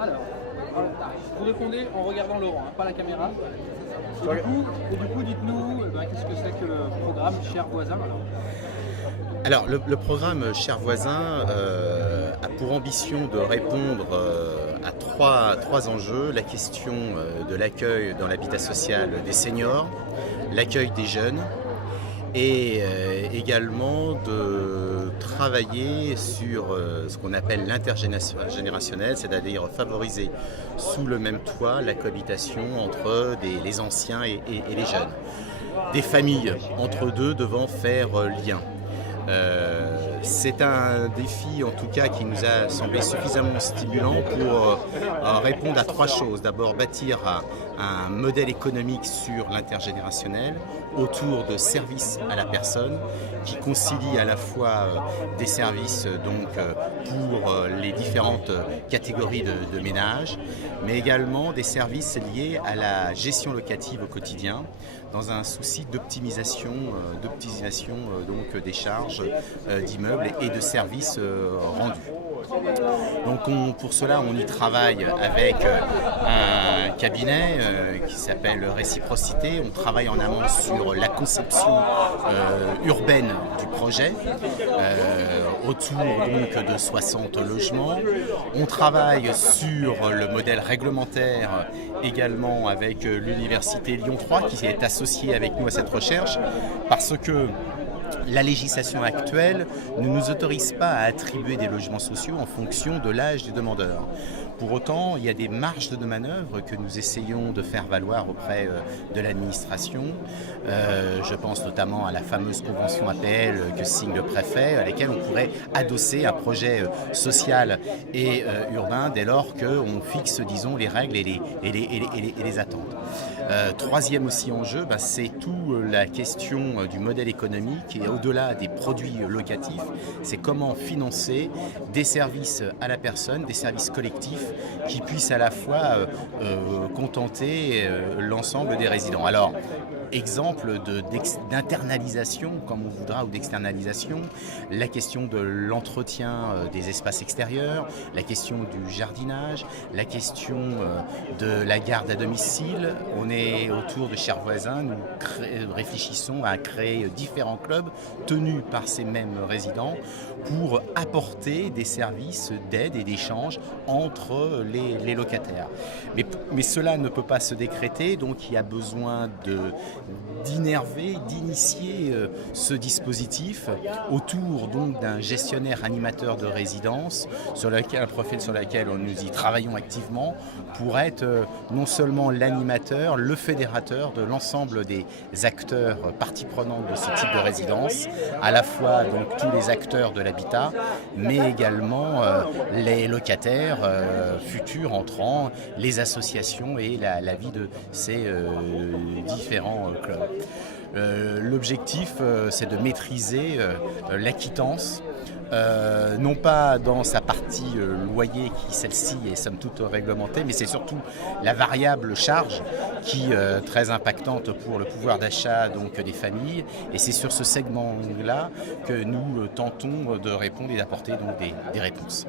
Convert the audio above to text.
Alors, vous répondez en regardant Laurent, hein, pas la caméra. Et du coup, dites-nous, qu'est-ce que c'est que le programme Chers voisins Alors, le programme Chers voisins a pour ambition de répondre à trois enjeux. La question de l'accueil dans l'habitat social des seniors, l'accueil des jeunes et également de travailler sur ce qu'on appelle l'intergénérationnel, c'est-à-dire favoriser sous le même toit la cohabitation entre les anciens et les jeunes. Des familles entre deux devant faire lien. C'est un défi en tout cas qui nous a semblé suffisamment stimulant pour répondre à trois choses. D'abord bâtir un modèle économique sur l'intergénérationnel autour de services à la personne qui concilie à la fois des services donc, pour les différentes catégories de ménages, mais également des services liés à la gestion locative au quotidien dans un souci d'optimisation donc des charges d'immeubles et de services rendus. Donc pour cela, on y travaille avec un cabinet qui s'appelle Réciprocité. On travaille en amont sur la conception urbaine du projet, autour donc de 60 logements. On travaille sur le modèle réglementaire également avec l'Université Lyon 3 qui est associée avec nous à cette recherche parce que la législation actuelle ne nous autorise pas à attribuer des logements sociaux en fonction de l'âge des demandeurs. Pour autant, il y a des marges de manœuvre que nous essayons de faire valoir auprès de l'administration. Je pense notamment à la fameuse convention APL que signe le préfet, à laquelle on pourrait adosser un projet social et urbain dès lors qu'on fixe, disons, les règles et les attentes. Troisième aussi enjeu, c'est tout la question du modèle économique et au-delà des produits locatifs, c'est comment financer des services à la personne, des services collectifs qui puissent à la fois contenter l'ensemble des résidents. Alors, exemple d'internalisation, comme on voudra, ou d'externalisation, la question de l'entretien des espaces extérieurs, la question du jardinage, la question de la garde à domicile. On est autour de Chers voisins, nous réfléchissons à créer différents clubs tenus par ces mêmes résidents pour apporter des services d'aide et d'échange entre les locataires. Mais cela ne peut pas se décréter, donc il y a besoin d'innerver, d'initier ce dispositif autour donc d'un gestionnaire animateur de résidence, un profil sur lequel nous y travaillons activement, pour être non seulement l'animateur, le fédérateur de l'ensemble des acteurs parties prenantes de ce type de résidence, à la fois donc tous les acteurs de l'habitat, mais également les locataires futurs entrants, les associations et la vie de ces différents clubs. L'objectif, c'est de maîtriser la quittance, non pas dans sa partie loyer qui celle-ci est somme toute réglementée, mais c'est surtout la variable charge qui est très impactante pour le pouvoir d'achat donc des familles, et c'est sur ce segment-là que nous tentons de répondre et d'apporter donc des réponses.